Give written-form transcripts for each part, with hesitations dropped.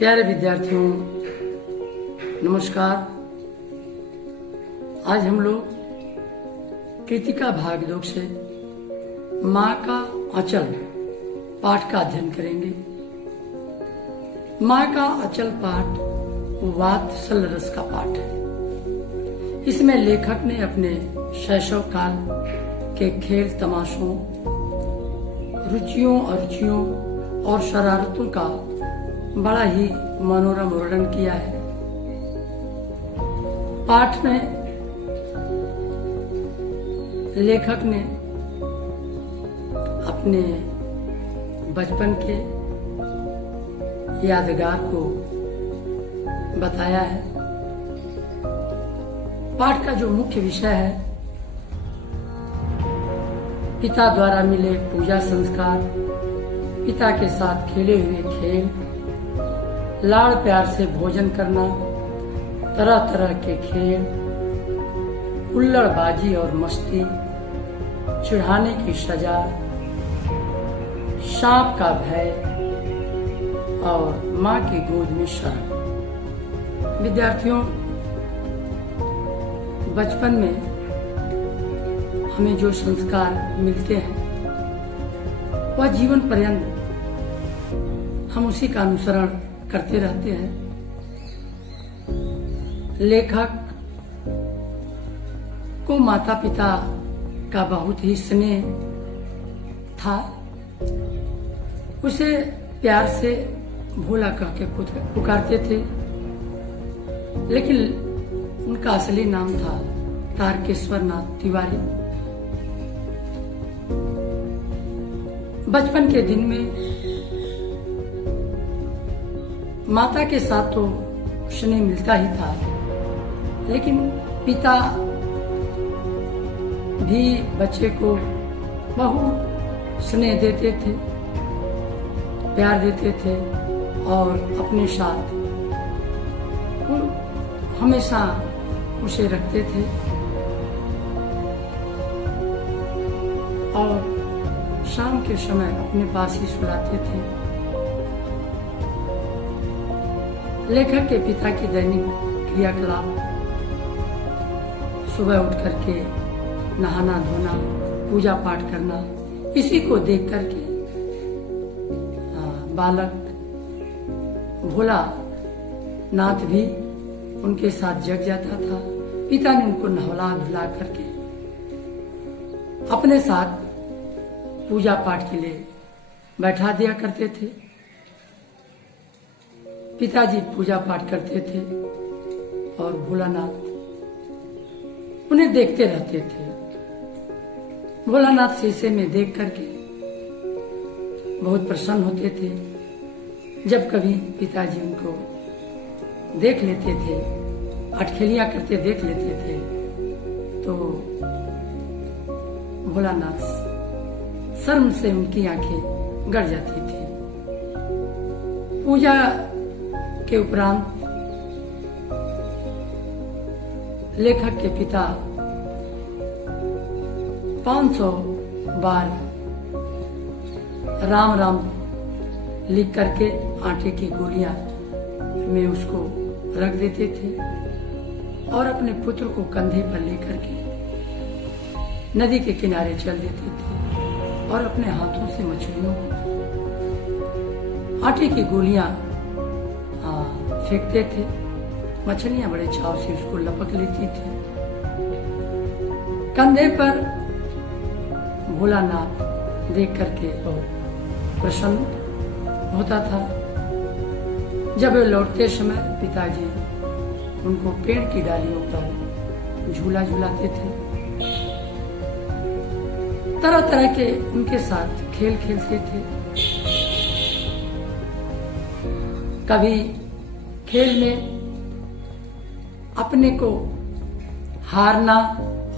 प्यारे विद्यार्थियों, नमस्कार। आज हम लोग कृतिका भाग 2 से माँ का आंचल पाठ का अध्ययन करेंगे। माँ का आंचल पाठ वात्सल रस का पाठ है। इसमें लेखक ने अपने शैशव काल के खेल तमाशों, रुचियों अरुचियों और शरारतों का बड़ा ही मनोरम वर्णन किया है। पाठ में लेखक ने अपने बचपन के यादगार को बताया है। पाठ का जो मुख्य विषय है, पिता द्वारा मिले पूजा संस्कार, पिता के साथ खेले हुए खेल, लाड़ प्यार से भोजन करना, तरह तरह के खेल, हुल्लड़बाजी और मस्ती, चिढ़ाने की सजा, सांप का भय और माँ की गोद में शरण। विद्यार्थियों, बचपन में हमें जो संस्कार मिलते हैं वह जीवन पर्यंत हम उसी का अनुसरण करते रहते हैं। लेखक को माता पिता का बहुत ही स्नेह था। उसे प्यार से भोला कह के पुकारते थे, लेकिन उनका असली नाम था तारकेश्वर नाथ तिवारी। बचपन के दिन में माता के साथ तो स्नेह मिलता ही था, लेकिन पिता भी बच्चे को बहुत स्नेह देते थे, प्यार देते थे और अपने साथ हमेशा उसे रखते थे और शाम के समय अपने पास ही सुलाते थे। लेखक के पिता की दैनिक क्रियाकलाप, सुबह उठ करके नहाना धोना, पूजा पाठ करना, इसी को देख करके बालक भोला नाथ भी उनके साथ जग जाता था। पिता ने उनको नहला धुला करके अपने साथ पूजा पाठ के लिए बैठा दिया करते थे। पिताजी पूजा पाठ करते थे और भोलानाथ उन्हें देखते रहते थे। भोलानाथ शीशे में देख करके बहुत प्रसन्न होते थे। जब कभी पिताजी उनको देख लेते थे, अटखेलियां करते देख लेते थे, तो भोलानाथ शर्म से उनकी आंखें गड़ जाती थी। पूजा के उपरांत लेखक के पिता 500 बार राम राम लिख करके आटे की गोलियां में उसको रख देते थे और अपने पुत्र को कंधे पर लेकर के नदी के किनारे चल देते थे और अपने हाथों से मछलियों को आटे की गोलियां फेंकते थे। मछलियां बड़े चाव से उसको लपक लेती थी। कंधे पर भोलानाथ देख करके बहुत प्रसन्न होता था। जब वे लौटते समय पिताजी उनको पेड़ की डालियों पर झूला झूलाते थे, तरह तरह के उनके साथ खेल खेलते थे। कभी खेल में अपने को हारना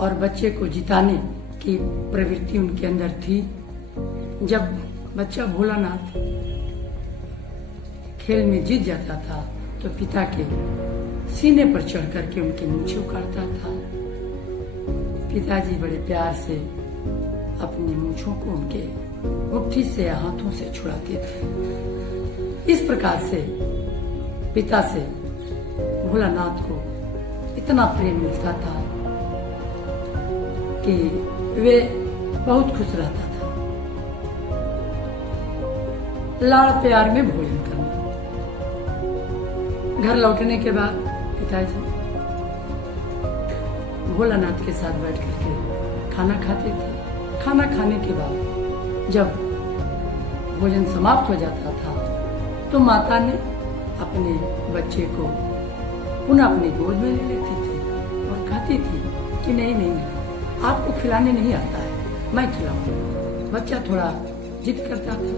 और बच्चे को जिताने की प्रवृत्ति उनके अंदर थी। जब बच्चा भोलानाथ खेल में जीत जाता था तो पिता के सीने पर चढ़ करके उनकी मूंछें उखाड़ता था। पिताजी बड़े प्यार से अपनी मूंछों को उनके मुट्ठी से हाथों से छुड़ाते थे। इस प्रकार से पिता से भोलानाथ को इतना प्रेम मिलता था कि वे बहुत खुश रहता था। लाड़ प्यार में भोजन करना। घर लौटने के बाद पिताजी भोलानाथ के साथ बैठ करके खाना खाते थे। खाना खाने के बाद जब भोजन समाप्त हो जाता था तो माता ने अपने बच्चे को पुनः अपनी गोद में ले लेती थी और कहती थी कि नहीं नहीं, आपको खिलाने नहीं आता है, मैं खिलाऊंगा। बच्चा थोड़ा जिद करता था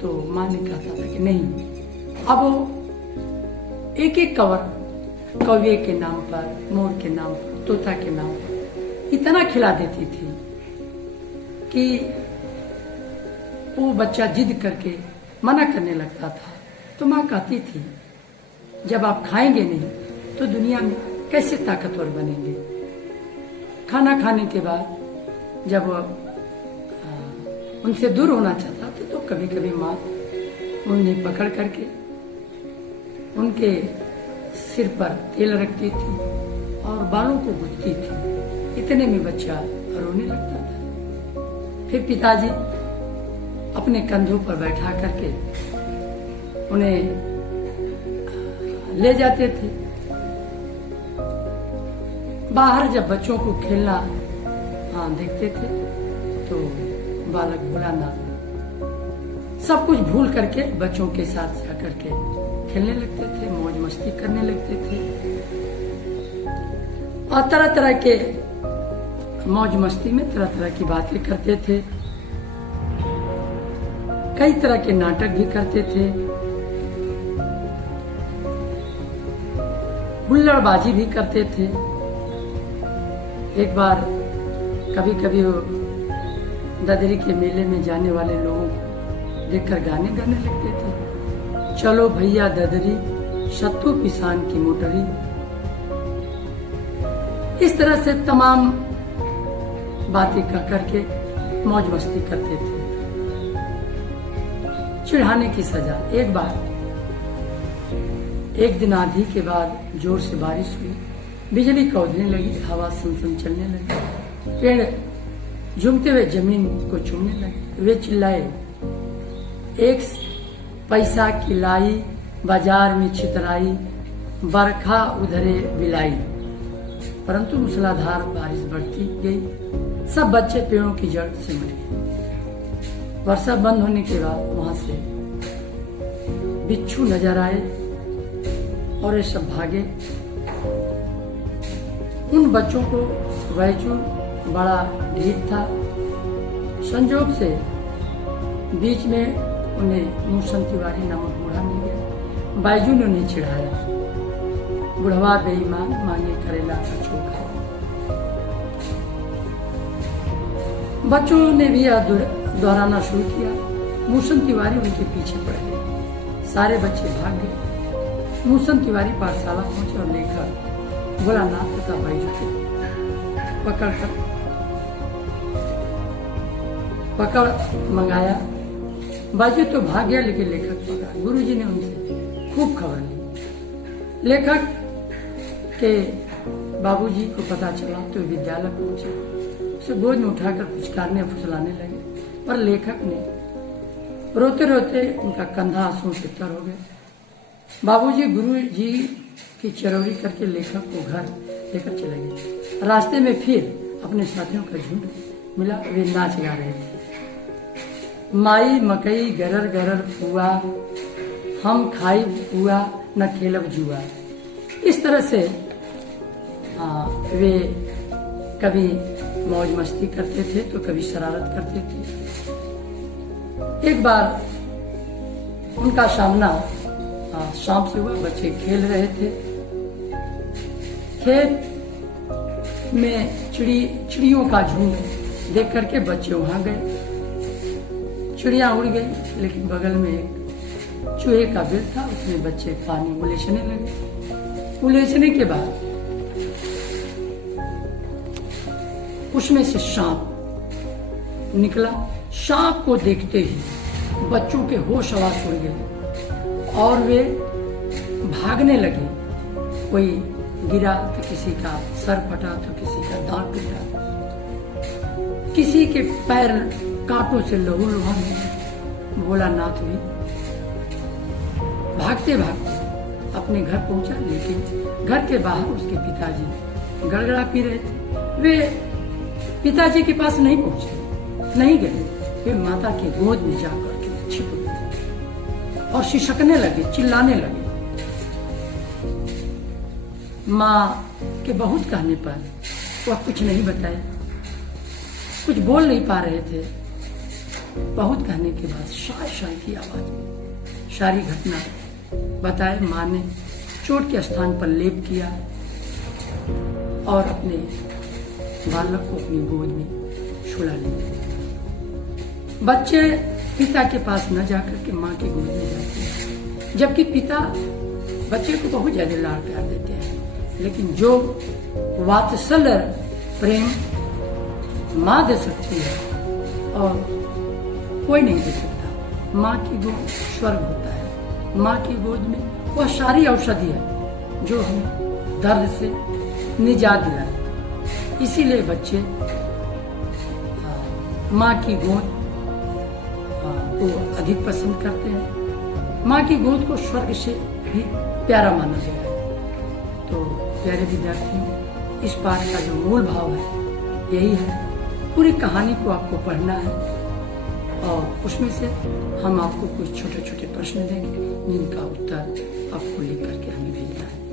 तो माँ ने कहता था कि नहीं। अब वो एक एक कौवे के नाम पर, मोर के नाम पर, तोता के नाम पर इतना खिला देती थी कि वो बच्चा जिद करके मना करने लगता था। तो माँ कहती थी जब आप खाएंगे नहीं तो दुनिया में कैसे ताकतवर बनेंगे। खाना खाने के बाद जब उनसे दूर होना चाहता था तो कभी कभी माँ उन्हें पकड़ करके उनके सिर पर तेल रखती थी और बालों को गूंथती थी। इतने में बच्चा रोने लगता था। फिर पिताजी अपने कंधों पर बैठा करके उन्हें ले जाते थे। बाहर जब बच्चों को खेलना देखते थे तो बालक भोलानाथ सब कुछ भूल करके बच्चों के साथ जाकर के खेलने लगते थे, मौज मस्ती करने लगते थे और तरह तरह के मौज मस्ती में तरह तरह की बातें करते थे। कई तरह के नाटक भी करते थे, हुल्लड़बाजी भी करते थे। एक बार कभी कभी वो ददरी के मेले में जाने वाले लोगों को देखकर गाने गाने लगते थे। चलो भैया ददरी, सत्तू पिसान की मोटरी। इस तरह से तमाम बातें कर करके मौज मस्ती करते थे। चिढ़ाने की सजा। एक बार एक दिन आंधी के बाद जोर से बारिश हुई, बिजली कौंधने लगी, हवा सनसन चलने लगी, पेड़ झूमते हुए जमीन को छूने लगे। वे चिल्लाए, एक पैसा की लाई, बाजार में छितराई, बरखा उधरे बिलाई। परंतु मूसलाधार बारिश बढ़ती गई, सब बच्चे पेड़ों की जड़ से मर गए। वर्षा बंद होने के बाद वहां से बिच्छू नजर आए और ये सब भागे। उन बच्चों को बैजू बड़ा ढीठ था। संजोग से बीच में उन्हें मूसन तिवारी नामक बूढ़ा मिल गया। बैजू ने उन्हें चिढ़ाया, बुढ़वा बेईमान, मांगे करेला का चोखा। बच्चों ने भी यह दोहराना शुरू किया। मूसन तिवारी उनके पीछे पड़ गए। सारे बच्चे भाग गए। मूसन तिवारी पाठशाला पहुंचे और लेकर भोलानाथ तथा बैजू को पकड़ मंगाया। बैजू तो भाग गया लेकिन लेखक पकड़ा। गुरुजी ने उनसे खूब खबर ली। लेखक के बाबूजी को पता चला तो विद्यालय पहुंचे, उसे गोद में उठाकर पुचकारने फुसलाने लगे। पर लेखक ने रोते रोते उनका कंधा आंसुओं से तर हो गया। बाबूजी गुरुजी की चरौरी करके लेखक को घर लेकर चले गए। रास्ते में फिर अपने साथियों का झुंड मिला। वे नाच गा रहे थे, माई मकई गरर गरर पुआ, हम खाई पुआ न खेलब जुआ। इस तरह से वे कभी मौज मस्ती करते थे तो कभी शरारत करते थे। एक बार उनका सामना शाम से हुआ। बच्चे खेल रहे थे। खेत में चिड़ियों का झुंड देख करके बच्चे वहां गए। चिड़िया उड़ गई लेकिन बगल में एक चूहे का बिल था, उसमें बच्चे पानी उलेचने लगे। उलेचने के बाद उसमें से सांप निकला। सांप को देखते ही बच्चों के होश आवास उड़ गए और वे भागने लगे। कोई गिरा तो किसी का सर फटा तो किसी का दांत टूटा, किसी के पैर कांटों से लहूलुहान हो। भोलानाथ भी भागते भागते अपने घर पहुंचा, लेकिन घर के बाहर उसके पिताजी गड़गड़ा पी रहे थे। वे पिताजी के पास नहीं पहुंचे, नहीं गए। वे माता की गोद में जाकर के छिप गए और शिशकने लगे, चिल्लाने लगे। माँ के बहुत कहने पर वह कुछ नहीं बताए, कुछ बोल नहीं पा रहे थे। बहुत कहने के बाद शाय शाय की आवाज में सारी घटना बताए। माँ ने चोट के स्थान पर लेप किया और अपने बालक को अपनी गोद में सुला लिया। बच्चे पिता के पास न जाकर के माँ की गोद में जाते हैं, जबकि पिता बच्चे को बहुत ज्यादा लाड़ प्यार देते हैं, लेकिन जो वात्सल्य प्रेम माँ दे सकती है और कोई नहीं दे सकता। माँ की गोद स्वर्ग होता है। माँ की गोद में वह सारी औषधि है जो हमें दर्द से निजात दिलाए। इसीलिए बच्चे माँ की गोद को अधिक पसंद करते हैं। माँ की गोद को स्वर्ग से भी प्यारा माना गया है। तो प्यारे विद्यार्थियों, इस पाठ का जो मूल भाव है यही है। पूरी कहानी को आपको पढ़ना है और उसमें से हम आपको कुछ छोटे छोटे प्रश्न देंगे जिनका उत्तर आपको लिख करके हमें भेजना है।